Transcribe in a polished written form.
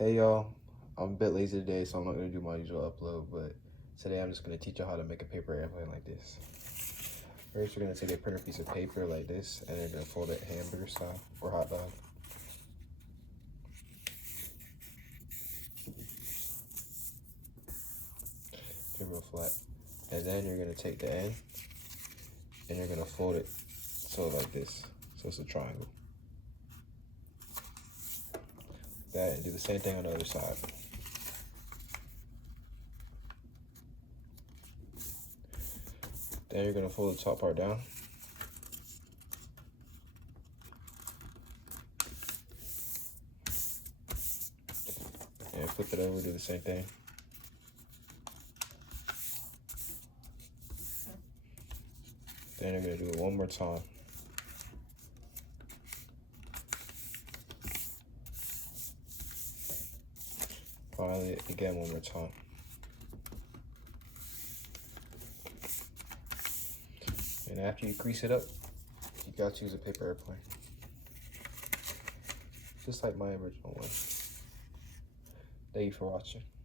Hey y'all, I'm a bit lazy today, so I'm not gonna do my usual upload, but today I'm just gonna teach you how to make a paper airplane like this. First, we're gonna take a printer piece of paper like this, and then gonna fold it hamburger style or hot dog. Get real flat. And then you're gonna take the end, and you're gonna fold it so like this, so it's a triangle. That, and do the same thing on the other side. Then you're gonna fold the top part down. And flip it over, do the same thing. Then you're gonna do it one more time. Finally, again one more time. And after you crease it up, you gotta use a paper airplane. Just like my original one. Thank you for watching.